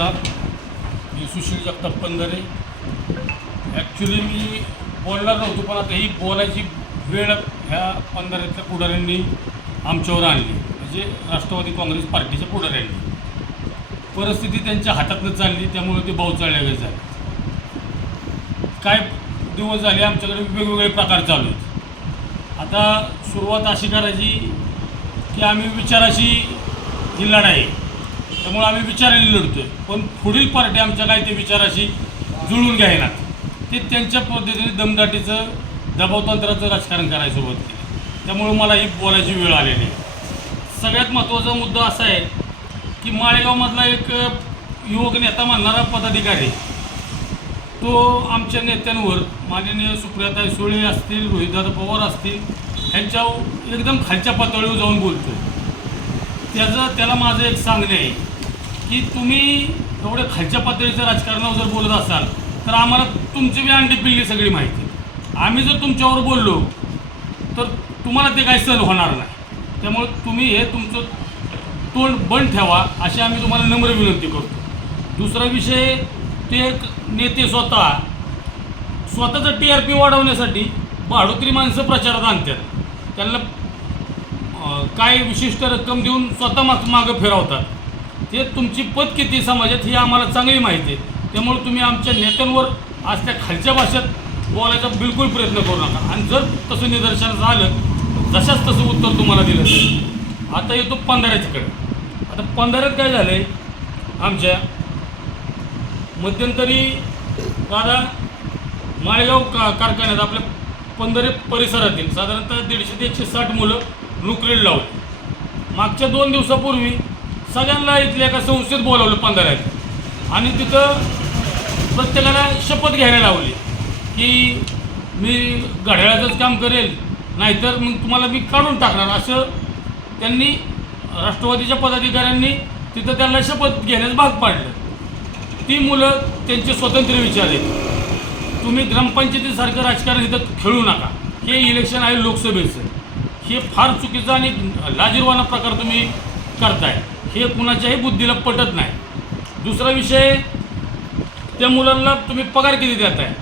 नमस्कार मी सुशील जगताप पंधरे ॲक्च्युली मी बोलणार नव्हतो पण आता ही बोलायची वेळ ह्या पंधऱ्यातल्या पुढाऱ्यांनी आमच्यावर आणली म्हणजे राष्ट्रवादी काँग्रेस पार्टीच्या पुढाऱ्यांनी परिस्थिती त्यांच्या हातातनं चालली त्यामुळे ते बावचाळल्या झाले काय दिवस झाले आमच्याकडे वेगवेगळे प्रकार चालू आहेत आता सुरुवात अशी करायची की आम्ही विचाराशी ही लढाई त्यामुळे आम्ही विचाराने लढतोय पण पुढील पार्टी आमच्या काय ते विचाराशी जुळून घ्यायला ते त्यांच्या पद्धतीने दमदाटीचं दबावतंत्राचं राजकारण करायसोबत होत त्यामुळं मला ही बोलायची वेळ आलेली सगळ्यात महत्त्वाचा मुद्दा असा आहे की माळेगावमधला एक युवक नेता मानणारा पदाधिकारी तो आमच्या नेत्यांवर माननीय सुप्रियाताई सुळे असतील रोहितदादा पवार असतील ह्यांच्या एकदम खालच्या पातळीवर जाऊन बोलतो त्याचं त्याला माझं एक सांगणे आहे की तुम्ही एवढ्या खालच्या पातळीचं राजकारणावर जर बोलत असाल तर आम्हाला तुमची बी अंडी पिल्ली सगळी माहिती आम्ही जर तुमच्यावर बोललो तर तुम्हाला ते काही सहन होणार नाही त्यामुळे तुम्ही हे तुमचं तोंड बंद ठेवा अशी आम्ही तुम्हाला नम्र विनंती करतो दुसरा विषय ते नेते स्वतः स्वतःचा टी आर पी वाढवण्यासाठी भाडोत्री माणसं प्रचारात आणतात त्यांना काय विशिष्ट रक्कम देऊन स्वतः मागं फिरवतात ते तुमची पद किती समाजात ही आम्हाला चांगली माहिती आहे त्यामुळे तुम्ही आमच्या नेत्यांवर आज त्या खालच्या भाषेत बोलायचा बिलकुल प्रयत्न करू नका आणि जर तसं निदर्शन झालं जशाच तसं उत्तर तुम्हाला दिलं आता येतो पंधराच्याकडे आता पंधरात काय झालं आहे आमच्या मध्यंतरी दादा माळेगाव का कारखान्यात आपल्या पंधरे परिसरातील साधारणतः दीडशे ते एकशे साठ मुलं नोकरीला लावली मागच्या दोन दिवसापूर्वी सगळ्यांना इथल्या एका संस्थेत बोलावलं पंधरात आणि तिथं प्रत्येकाला शपथ घ्यायला लावली की मी घड्याळाचंच काम करेल नाहीतर मग तुम्हाला मी काढून टाकणार असं त्यांनी राष्ट्रवादीच्या पदाधिकाऱ्यांनी तिथं त्यांना शपथ घेण्यास भाग पाडलं ती मुलं त्यांचे स्वतंत्र विचार आहेत तुम्ही ग्रामपंचायतीसारखं राजकारण इथं खेळू नका हे इलेक्शन आहे लोकसभेचं हे फार चुकीचं आणि लाजीरवाना प्रकार तुम्ही करताय हे कुणाच्याही बुद्धीला पटत नाही दुसरा विषय त्या मुलांना तुम्ही पगार किती देत आहे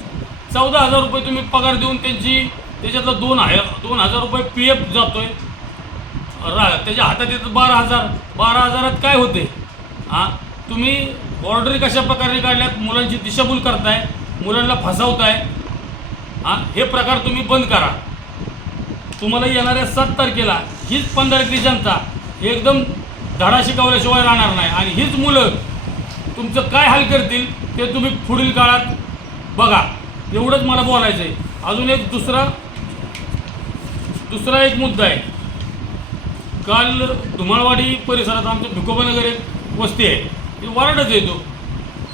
चौदा हजार रुपये तुम्ही पगार देऊन त्यांची त्याच्यातला दोन हाय दोन हजार रुपये पी एफ जातो आहे रा त्याच्या हातात येतात बारा हजार बारा हजारात काय होते हां तुम्ही बॉर्डरी कशा प्रकारे काढल्यात मुलांची दिशाभूल करताय मुलांना फसवताय हां हे प्रकार तुम्ही बंद करा तुम्हाला येणाऱ्या सात तारखेला हीच पंधरा जनता एकदम धडा शिकवल्याशिवाय राहणार नाही आणि हीच मुलं तुमचं काय हाल करतील ते तुम्ही पुढील काळात बघा एवढंच मला बोलायचं आहे अजून एक दुसरा दुसरा एक मुद्दा आहे काल धुमाळवाडी परिसरात आमचं भिकोबानगर एक वस्ती आहे ती वार्डच येतो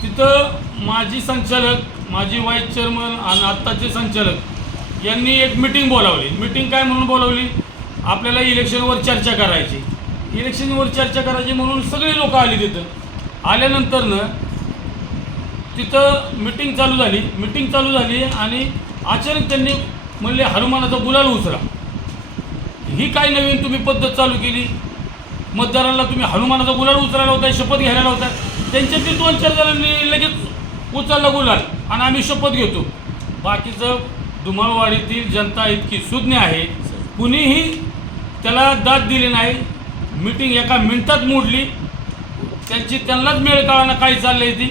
तिथं माझी संचालक माझी व्हाईस चेअरमन आणि आत्ताचे संचालक यांनी एक मिटिंग बोलावली मिटिंग काय म्हणून बोलावली आपल्याला इलेक्शनवर चर्चा करायची इलेक्शनवर चर्चा करायची म्हणून सगळी लोक आली तिथं आल्यानंतरनं तिथं मिटिंग चालू झाली मिटिंग चालू झाली आणि अचानक त्यांनी म्हणले हनुमानाचा गुलाल उचला ही काय नवीन तुम्ही पद्धत चालू केली मतदारांना तुम्ही हनुमानाचा गुलाल उचलायला होता शपथ घ्यायला होता त्यांच्यातील दोन चार जणांनी लगेच उचलला गुलाल आणि आम्ही शपथ घेतो बाकीचं धुमाळवाडीतील जनता इतकी सुज्ञ आहे कुणीही त्याला दाद दिली नाही मीटिंग एका मिनिटात मोडली त्यांची त्यांनाच मेळ काही काय चालली ती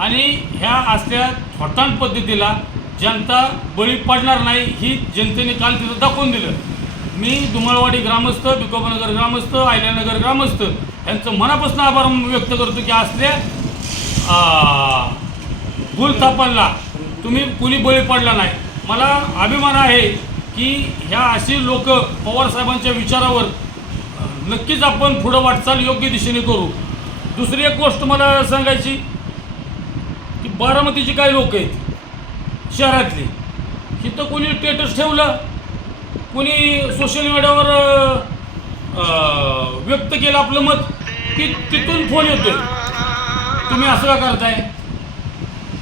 आणि ह्या असल्या थोटाण पद्धतीला जनता बळी पडणार नाही ही जनतेने काल तिथं दाखवून दिलं मी धुमाळवाडी ग्रामस्थ बिकोबानगर ग्रामस्थ आयल्यानगर ग्रामस्थ यांचं मनापासून आभार व्यक्त करतो की असल्या गुल थापांना तुम्ही कुणी बळी पडला नाही मला अभिमान आहे की ह्या अशी लोक पवारसाहेबांच्या विचारावर नक्कीच आपण पुढं वाटचाल योग्य दिशेने करू दुसरी एक गोष्ट मला सांगायची की बारामतीची काही लोक आहेत शहरातली तिथं कोणी स्टेटस ठेवलं कोणी सोशल मीडियावर व्यक्त केलं आपलं मत की तिथून फोन येतोय तुम्ही असं का करताय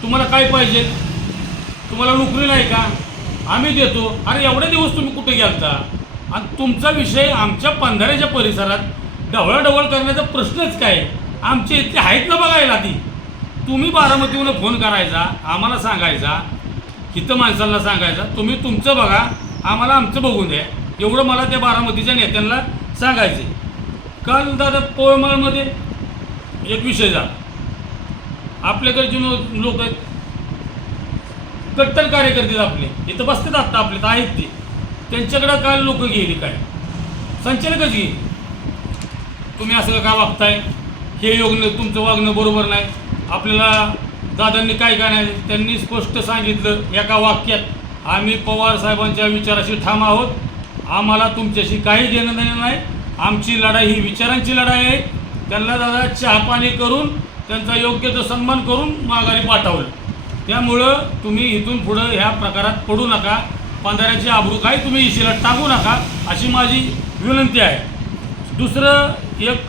तुम्हाला काय पाहिजे तुम्हाला नोकरी नाही का आम्ही देतो अरे एवढे दिवस तुम्ही कुठे गेलता आणि तुमचा विषय आमच्या पंधाऱ्याच्या परिसरात ढवळाढवळ करण्याचा प्रश्नच काय आमचे इथे आहेत ना बघायला ती तुम्ही बारामतीहून फोन करायचा आम्हाला सांगायचा हिथं माणसांना सांगायचा तुम्ही तुमचं बघा आम्हाला आमचं बघून द्या एवढं मला त्या बारामतीच्या नेत्यांना सांगायचे काल दादा पोळमाळमध्ये एक विषय झाला जे लोक आहेत कट्टर कार्यकर्ते आपले इथं बसतात आत्ता आपले तर आहेत ते त्यांच्याकडं काय लोक गेली काय संचालकच घे तुम्ही असं काय वागताय हे योग तुमचं वागणं बरोबर नाही आपल्याला दादांनी काय काय नाही त्यांनी स्पष्ट सांगितलं एका वाक्यात आम्ही पवार साहेबांच्या विचाराशी ठाम आहोत आम्हाला तुमच्याशी काही देणं देणं नाही आमची लढाई ही विचारांची लढाई आहे त्यांना दादा चहापाणी करून त्यांचा योग्य तो सन्मान करून माघारी पाठवलं त्यामुळं तुम्ही इथून पुढं ह्या प्रकारात पडू नका पंधराची आबरू काही तुम्ही इशीला टाकू नका अशी माझी विनंती आहे दुसरं एक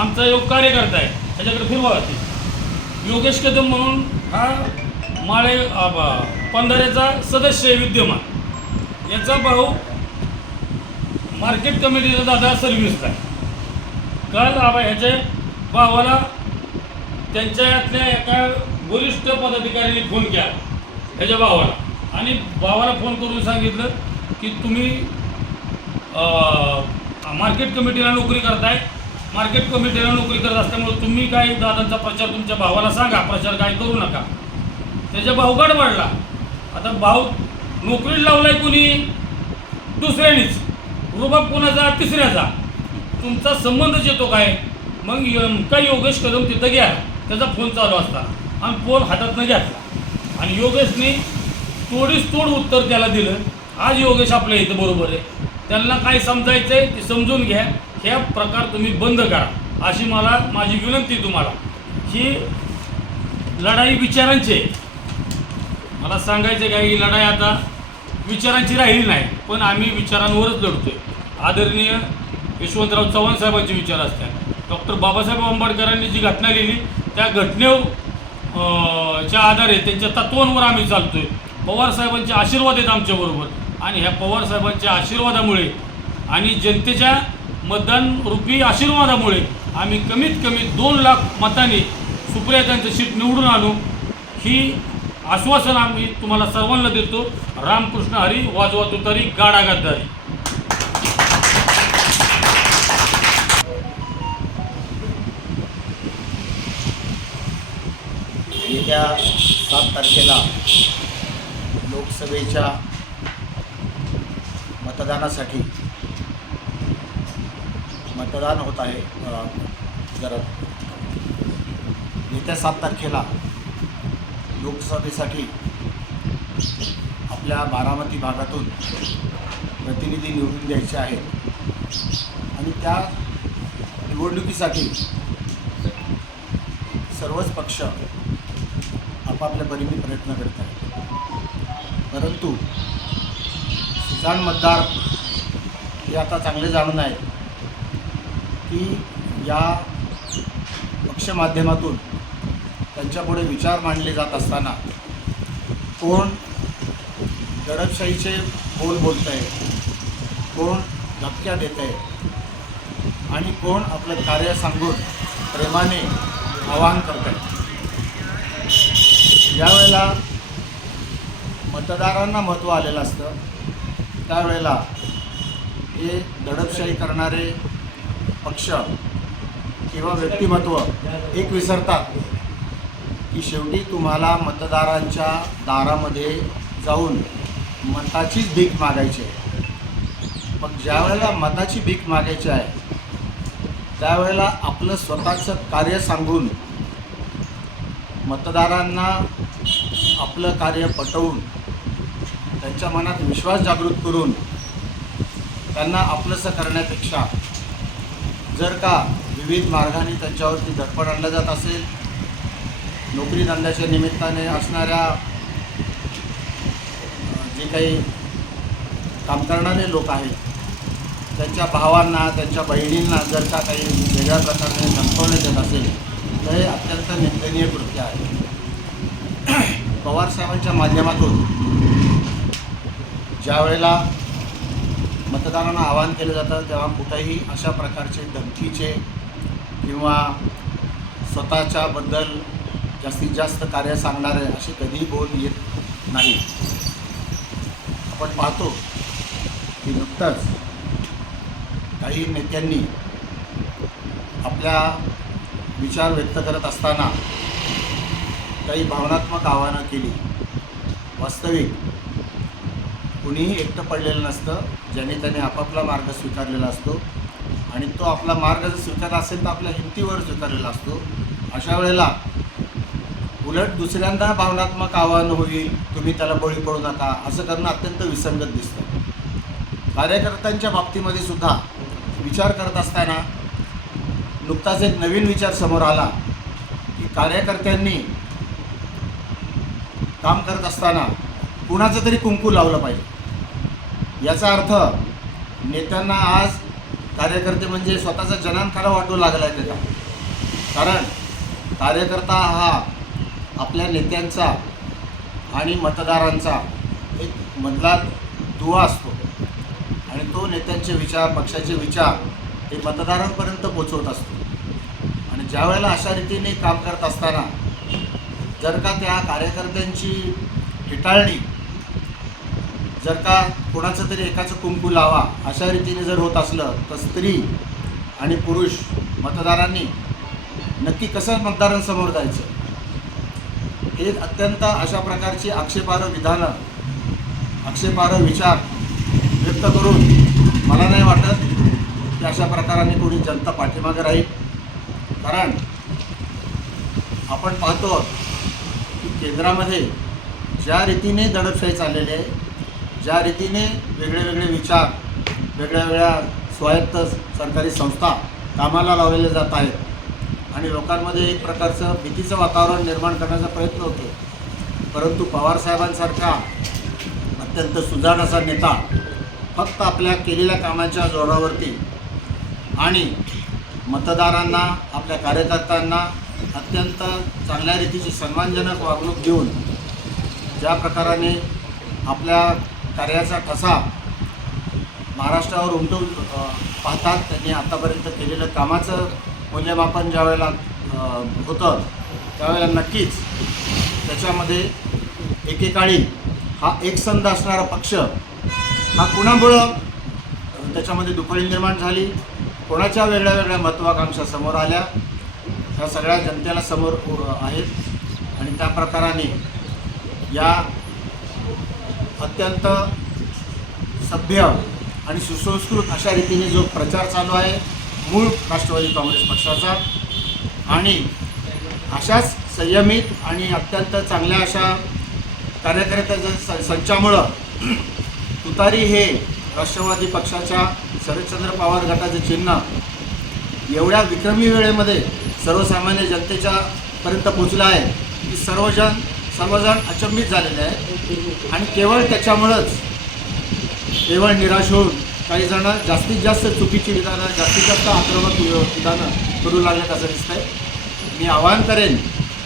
आमचा योग कार्यकर्ता आहे त्याच्याकडे फिरवा योगेश कदम म्हणून हा माळे पंधराचा सदस्य आहे विद्यमान याचा भाऊ मार्केट कमिटीचा दादा आहे काल आबा ह्याचे भावाला त्यांच्यातल्या एका वरिष्ठ पदाधिकाऱ्यांनी फोन केला ह्याच्या भावाला आणि भावाला फोन करून सांगितलं की तुम्ही मार्केट कमिटीला नोकरी करताय मार्केट कमिटीला नोकरी करत असल्यामुळे तुम्ही काय दादांचा प्रचार तुमच्या भावाला सांगा प्रचार काय करू नका त्याच्या गाठ वाढला आता भाऊ नोकरी लावलाय कुणी दुसऱ्यानेच रुबाब कोणाचा तिसऱ्याचा तुमचा संबंधच येतो काय मग काय योगेश कदम तिथं घ्या त्याचा फोन चालू असता आणि फोन हातात न आणि योगेशने तोडीस तोड उत्तर त्याला दिलं आज योगेश आपल्या इथं बरोबर आहे त्यांना काय समजायचं आहे ते समजून घ्या ह्या प्रकार तुम्ही बंद करा अशी मला माझी विनंती तुम्हाला ही लढाई विचारांची आहे मला सांगायचं काय ही लढाई आता विचारांची राहिली नाही पण आम्ही विचारांवरच लढतो आदरणीय यशवंतराव चव्हाण साहेबांचे विचार असतात डॉक्टर बाबासाहेब आंबेडकरांनी जी घटना लिहिली त्या घटनेच्या आधारे त्यांच्या तत्वांवर आम्ही चालतो आहे साहेबांचे आशीर्वाद आहेत आमच्याबरोबर आणि ह्या साहेबांच्या आशीर्वादामुळे आणि जनतेच्या मतदान रूपी आशीर्वादामुळे आम्ही कमीत कमी दोन लाख मतांनी त्यांचं सीट निवडून आणू ही आश्वासन आम्ही तुम्हाला सर्वांना देतो रामकृष्ण हरी वाजवा तुतारी गाडा गद्दारी येत्या सात तारखेला लोकसभेच्या मतदानासाठी मतदान होत आहे जर येत्या सात तारखेला लोकसभेसाठी आपल्या बारामती भागातून प्रतिनिधी निवडून द्यायचे आहेत आणि त्या निवडणुकीसाठी सर्वच पक्ष आपापल्या परीने प्रयत्न करत आहेत परंतु सुजाण मतदार हे आता चांगले जाणून आहे की या पक्ष माध्यमातून त्यांच्यापुढे विचार मांडले जात असताना कोण दडपशाहीचे बोल बोलत आहे कोण धक्क्या देत आहे आणि कोण आपलं कार्य सांगून प्रेमाने आवाहन करत आहे यावेळेला मतदारांना महत्त्व आलेलं असतं त्यावेळेला हे दडपशाही करणारे पक्ष किंवा व्यक्तिमत्व एक विसरतात की शेवटी तुम्हाला मतदारांच्या दारामध्ये जाऊन मताचीच भीक मागायची आहे मग वेळेला मताची भीक मागायची आहे त्यावेळेला आपलं स्वतःचं कार्य सांगून मतदारांना आपलं कार्य पटवून त्यांच्या मनात विश्वास जागृत करून त्यांना आपलंसं करण्यापेक्षा जर का विविध मार्गाने त्यांच्यावरती धडपड आणलं जात असेल नोकरी धंद्याच्या निमित्ताने असणाऱ्या जे काही काम करणारे लोक आहेत त्यांच्या भावांना त्यांच्या बहिणींना जर का काही वेगळ्या प्रकारे संपवण्यात येत असेल तर हे अत्यंत निंदनीय कृत्य आहे पवारसाहेबांच्या माध्यमातून ज्या वेळेला मतदारांना आवाहन केलं जातं तेव्हा कुठेही अशा प्रकारचे धमकीचे किंवा स्वतःच्याबद्दल जास्तीत जास्त कार्य सांगणारे असे कधीही बोल येत नाही आपण पाहतो की नुकतंच काही नेत्यांनी आपल्या विचार व्यक्त करत असताना काही भावनात्मक आव्हानं केली वास्तविक कुणीही एकटं पडलेलं नसतं ज्याने त्याने आपापला मार्ग स्वीकारलेला असतो आणि तो आपला मार्ग जर स्वीकारला असेल तर आपल्या हिमतीवर स्वीकारलेला असतो अशा वेळेला उलट दुसऱ्यांदा भावनात्मक आव्हान होईल तुम्ही त्याला बळी पडू नका असं करणं अत्यंत विसंगत दिसतं कार्यकर्त्यांच्या बाबतीमध्ये सुद्धा विचार करत असताना नुकताच एक नवीन विचार समोर आला की कार्यकर्त्यांनी काम करत असताना कुणाचं तरी कुंकू लावलं पाहिजे याचा अर्थ नेत्यांना आज कार्यकर्ते म्हणजे स्वतःचा जनानखाना वाटू लागला आहे त्याला कारण कार्यकर्ता हा आपल्या नेत्यांचा आणि मतदारांचा एक मधला दुवा असतो आणि तो नेत्यांचे विचार पक्षाचे विचार हे मतदारांपर्यंत पोचवत असतो आणि ज्या वेळेला अशा रीतीने काम करत असताना जर का त्या कार्यकर्त्यांची हिटाळणी जर का कोणाचं तरी एकाचं कुंकू लावा अशा रीतीने जर होत असलं तर स्त्री आणि पुरुष मतदारांनी नक्की कसं मतदारांसमोर जायचं हे अत्यंत अशा प्रकारची आक्षेपार्ह विधानं आक्षेपार्ह विचार व्यक्त करून मला नाही वाटत की अशा प्रकाराने कोणी जनता पाठीमागे राहील कारण आपण पाहतो की केंद्रामध्ये ज्या रीतीने दडपशाही चाललेली आहे ज्या रीतीने वेगळे वेगळे विचार वेगळ्या वेगळ्या स्वायत्त सरकारी संस्था कामाला लावलेले जात आहेत आणि लोकांमध्ये एक प्रकारचं भीतीचं वातावरण निर्माण करण्याचा प्रयत्न होतो परंतु पवारसाहेबांसारखा अत्यंत सुजाण असा नेता फक्त आपल्या केलेल्या कामाच्या जोरावरती आणि मतदारांना आपल्या कार्यकर्त्यांना अत्यंत चांगल्या रीतीची सन्मानजनक वागणूक देऊन ज्या प्रकाराने आपल्या कार्याचा कसा महाराष्ट्रावर उमटून पाहतात त्यांनी आतापर्यंत केलेलं कामाचं मूल्यमापन ज्यावेळेला होतं त्यावेळेला नक्कीच त्याच्यामध्ये एकेकाळी हा एकसंध असणारा पक्ष हा कुणामुळं त्याच्यामध्ये दुफळी निर्माण झाली कोणाच्या वेगळ्या वेगळ्या महत्त्वाकांक्षा समोर आल्या ह्या सगळ्या जनतेला समोर आहेत आणि त्या प्रकाराने या अत्यंत सभ्य आणि सुसंस्कृत अशा रीतीने जो प्रचार चालू आहे मूळ राष्ट्रवादी काँग्रेस पक्षाचा आणि अशाच संयमित आणि अत्यंत चांगल्या अशा कार्यकर्त्याच्या संचामुळं तुतारी हे राष्ट्रवादी पक्षाच्या शरदचंद्र पवार गटाचे चिन्ह एवढ्या विक्रमी वेळेमध्ये सर्वसामान्य जनतेच्यापर्यंत पोचलं आहे की सर्वजण सर्वजण अचंबित झालेले आहेत आणि केवळ त्याच्यामुळंच केवळ निराश होऊन काही जण जास्तीत जास्त चुकीची विधानं जास्तीत जास्त आक्रमक विधानं करू लागल्यात असं दिसतंय मी आवाहन करेन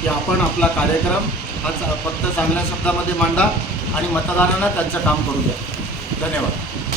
की आपण आपला कार्यक्रम हा फक्त चांगल्या शब्दामध्ये मांडा आणि मतदारांना त्यांचं काम करू द्या धन्यवाद